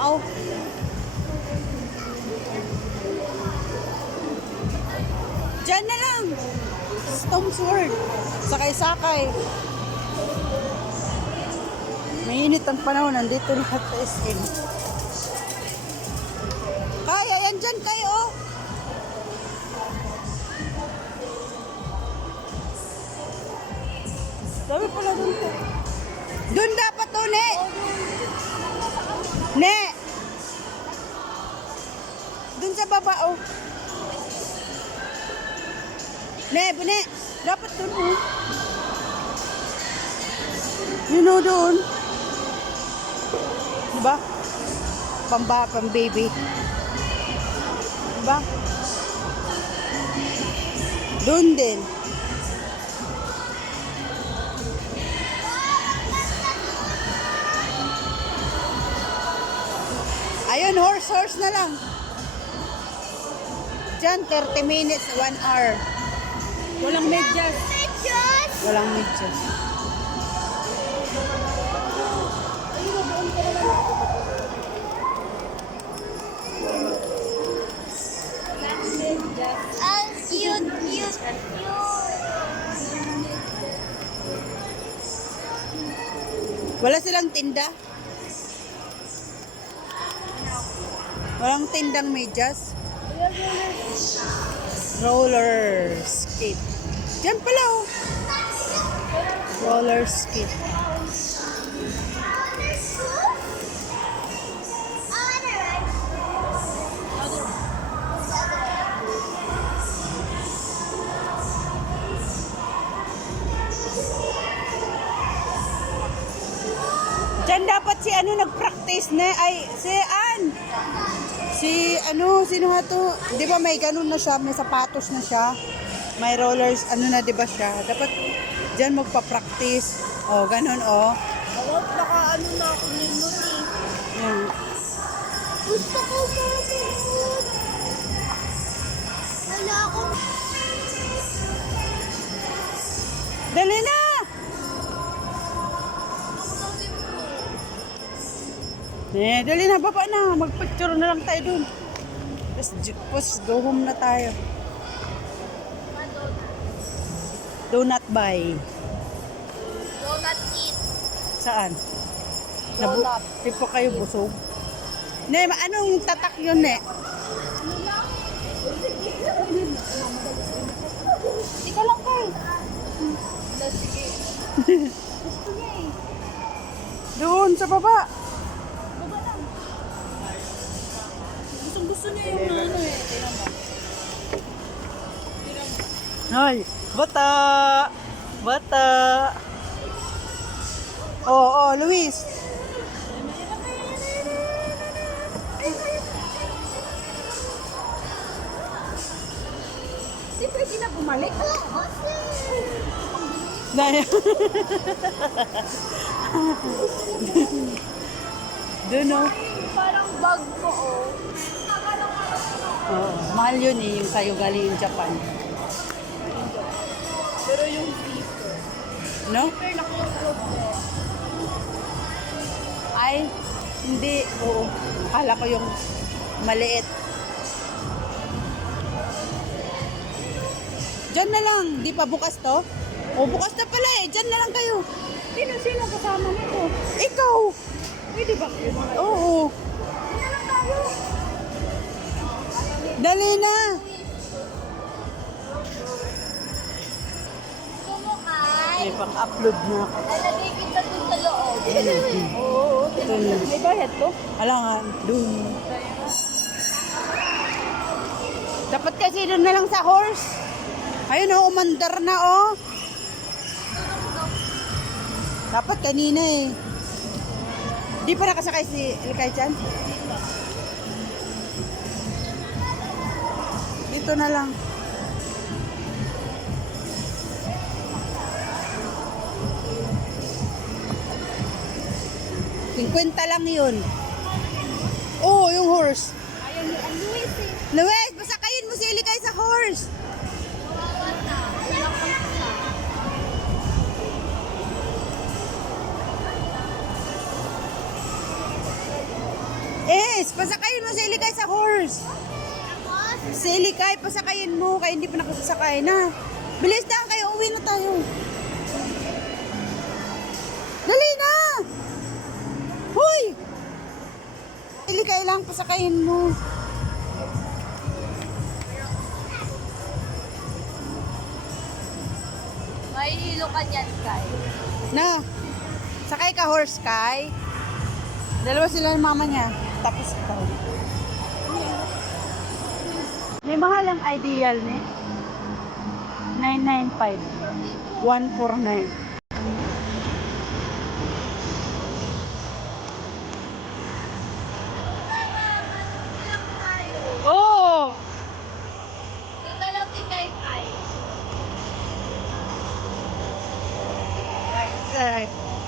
Aw. Diyan na lang. Stone Sword. Sakay-sakay. Mainit ang panahon. Nandito lahat sa SM. Kaya, yan dyan kayo. Dami pala dun to. Dun dapat to, Ne. Ne. Dun sa baba, oh. Ne, bune. Dapat dun, oh. You know dun. Diba? Pang baby. Diba? Dun din. Ayun, horse na lang. Diyan, 30 minutes, 1 hour. Walang medyas. Walang medyas. Wala silang tinda? Walang tindang medyas? Roller skate. Diyan pala, oh. Roller skate. Diyan dapat si ano nag-practice na ay si Ann. Si ano, sino nga to? Di ba may ganun na siya, may sapatos na siya. May rollers, ano na di ba siya? Dapat diyan magpa-practice. Oh, ganun oh. Awat, baka ano na ako nilot eh. Yan. Gusto ko mag-food. Wala akong... Dali na! Dali na, baba na. Mag-picture na lang tayo dun. Tapos go home na tayo. Donut buy. Donut eat. Saan? Donut. Di pa kayo busog? Ne, anong tatak yun, ne? Ikaw lang kayo. Sige. Gusto niya eh. Doon, sa baba. Baba lang. Gusto niya yung ano eh. Ay, bata! Bata! Oh, Luis. Di pwede na bumalik. Dahil. Doon, oh. Parang bag ko oh. Oo, mahal yun eh, yung sa'yo galing yung Japan. Pero yung zipper. No? Pero nakukulog ko. Ay, hindi. Oo. Akala ko yung maliit. Diyan na lang. Di pa bukas to? O, bukas na pala eh. Diyan na lang kayo. Sino kasama nito? Ikaw. Pwede ba kayo? Oo. Hindi na lang tayo. Dali na. Sumukay. May pang-upload na ako. Lalagay kita dun sa loob. Oo. May bayad to? Alangan. Doon. Dapat kasi doon na lang sa horse. Ayun oh, umandar na oh. Dapat kanina eh. Di pa nakasakay si Ilkay Chan? Dito na lang. $50 lang yun. Oo, yung horse. Ayaw ni Luis eh. Luis, pasakayin mo si Ilkay sa horse. Kawawa na. Wala kang isa. Pasakayin mo si Ilikay sa horse. Si Ilikay, pasakayin mo. Kaya hindi pa nakasasakay na. Bilis na kayo, uwi na tayo. Dali na! Hoy! Ilikay lang, pasakayin mo. May hilo ka dyan, Kai. Na, sakay ka horse, Kai. Dalawa sila ng mama niya. Tapos ikaw. May mahal ang ideal ni. 995. 149. Oh! Ito lang si Kai Kai.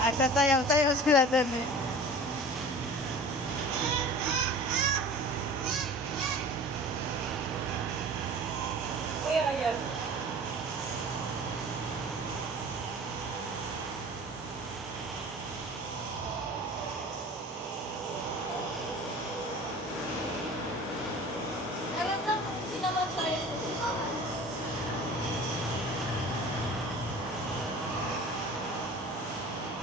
Ay, sasayaw-sayaw sila dun eh.